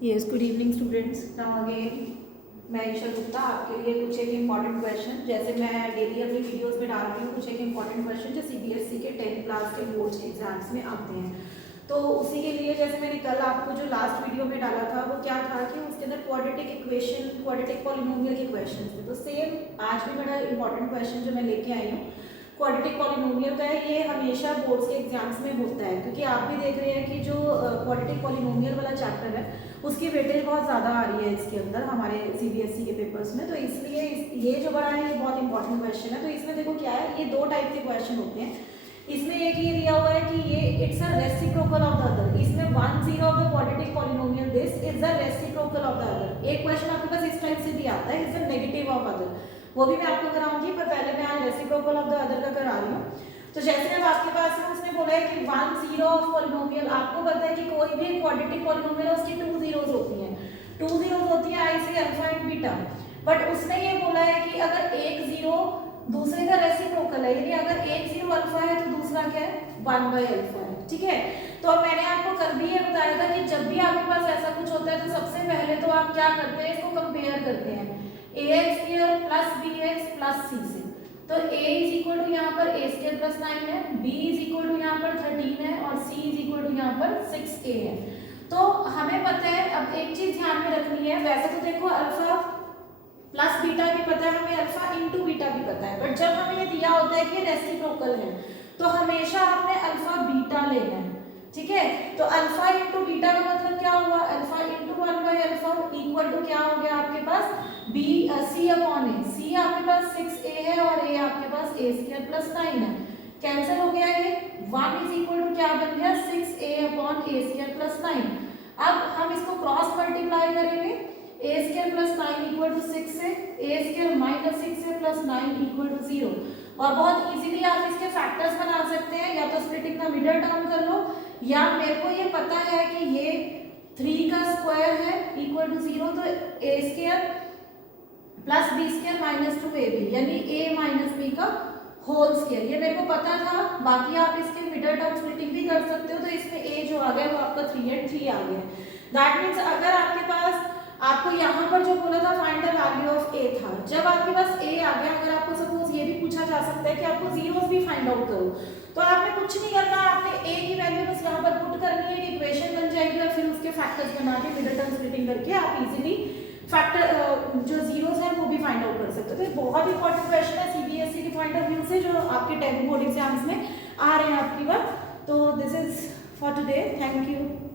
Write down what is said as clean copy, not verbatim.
Yes, good evening students. Now again मैं ईशा गुप्ता आपके लिए कुछ एक इम्पॉर्टेंट क्वेश्चन, जैसे मैं डेली अपनी वीडियोस में डाल रही हूँ कुछ एक इम्पॉर्टेंट क्वेश्चन जो सीबीएसई के 10th क्लास के बोर्ड्स एग्जाम्स में आते हैं। तो उसी के लिए जैसे मैंने कल आपको जो लास्ट वीडियो में डाला था वो क्या था कि उसके अंदर क्वाड्रेटिक इक्वेशन, क्वाड्रेटिक पॉलिनोमियल के क्वेश्चन थे। तो सेम आज भी मेरा इम्पॉर्टेंट क्वेश्चन जो मैं लेके आई हूँ क्वाड्रेटिक पॉलिनोमियल का है। ये हमेशा बोर्ड्स के एग्जाम्स में होता है, क्योंकि आप भी देख रहे हैं कि जो क्वाड्रेटिक पॉलिनोमियल वाला चैप्टर है उसकी वेटेज बहुत ज़्यादा आ रही है इसके अंदर हमारे सीबीएसई के पेपर्स में। तो इसलिए ये जो बड़ा है ये बहुत इंपॉर्टेंट क्वेश्चन है। तो इसमें देखो क्या है, ये दो टाइप के क्वेश्चन होते हैं। इसमें एक ये दिया हुआ है कि ये it's a reciprocal of the other. इसमें 1/0 of the quadratic polynomial this is the reciprocal of the other. एक क्वेश्चन आपके पास इस टाइप से भी आता है, it's the negative of other, वो भी मैं आपको कराऊंगी, पर पहले मैं आज रेसिप्रोकल ऑफ द अदर का करा रही हूँ। तो जैसे अब आपके पास में उसने बोला है कि 1/0 ऑफ पॉलिनोमियल, आपको पता है कि कोई भी क्वाड्रेटिक पॉलिनोमियल है उसकी 2 zeros होती हैं, 2 zeros होती है आई से अल्फा एंड बीटा। बट उसने ये बोला है कि अगर एक जीरो दूसरे का रेसिप्रोकल है, यानी अगर एक जीरो अल्फा है तो दूसरा क्या है 1/अल्फा है, ठीक है। तो अब मैंने आपको कल भी ये बताया था कि जब भी आपके पास ऐसा कुछ होता है तो सबसे पहले तो आप क्या करते हैं, इसको कंपेयर करते हैं ax² plus bx plus c से। तो a इज इक्वल टू यहाँ पर a² प्लस 9 है, b इज इक्वल टू यहाँ पर 13 है और c इज इक्वल टू यहाँ पर 6a है। तो हमें पता है, अब एक चीज ध्यान में रखनी है, वैसे तो देखो अल्फा प्लस बीटा भी पता है हमें, अल्फा इंटू बीटा भी पता है, बट जब हमें ये दिया होता है कि रेसिप्रोकल है तो हमेशा आपने अल्फा बीटा लेना है, ठीक है। तो अल्फा इंटू बीटा का मतलब क्या हुआ, अल्फा इंटू 1/अल्फा इक्वल टू क्या हो गया आपके पास c अपॉन ए। c आपके पास 6a है और a आपके पास a² प्लस 9 है, कैंसिल हो गया ये। 1 इज इक्वल टू क्या बन गया 6a अपॉन a² प्लस 9। अब हम इसको क्रॉस मल्टीप्लाई करेंगे, a² प्लस 9 इक्वल टू 6 है, a² माइनस 6 है प्लस 9 इक्वल टू 0। और बहुत इजीली आप इसके फैक्टर्स बना सकते हैं, या तो स्प्लिटिंग का मिडिल टर्म कर लो, या मेरे को ये पता है कि ये 3 का स्क्वायर है इक्वल टू 0, तो a² plus b² minus 2ab, यानी a माइनस b का होल स्क्वायर, ये मेरे को पता था। बाकी आप इसके मिडिल टर्म स्प्लिटिंग भी कर सकते हो, तो इसमें a जो आ गया वो आपका 3 and 3 आ गया। दैट मीन्स अगर आपके पास, आपको यहाँ पर जो बोला था find the value of a था, जब आपके पास a आ गया, अगर आपको सपोज ये भी पूछा जा सकता है कि आपको जीरोस भी फाइंड आउट करो, तो आपने कुछ नहीं करना, आपने a की वैल्यू बस यहाँ पर पुट करनी है, इक्वेशन बन जाएगी, और फिर उसके फैक्टर्स बना के मिडिल टर्म स्प्लिटिंग करके आप इजीली फैक्टर जो जीरोस हैं वो भी फाइंड आउट कर सकते हो। तो ये बहुत इंपॉर्टेंट क्वेश्चन है सीबीएसई के पॉइंट ऑफ व्यू से, जो आपके 10th बोर्ड एग्जाम्स में आ रहे हैं आपकी बार। तो this is for today, thank you.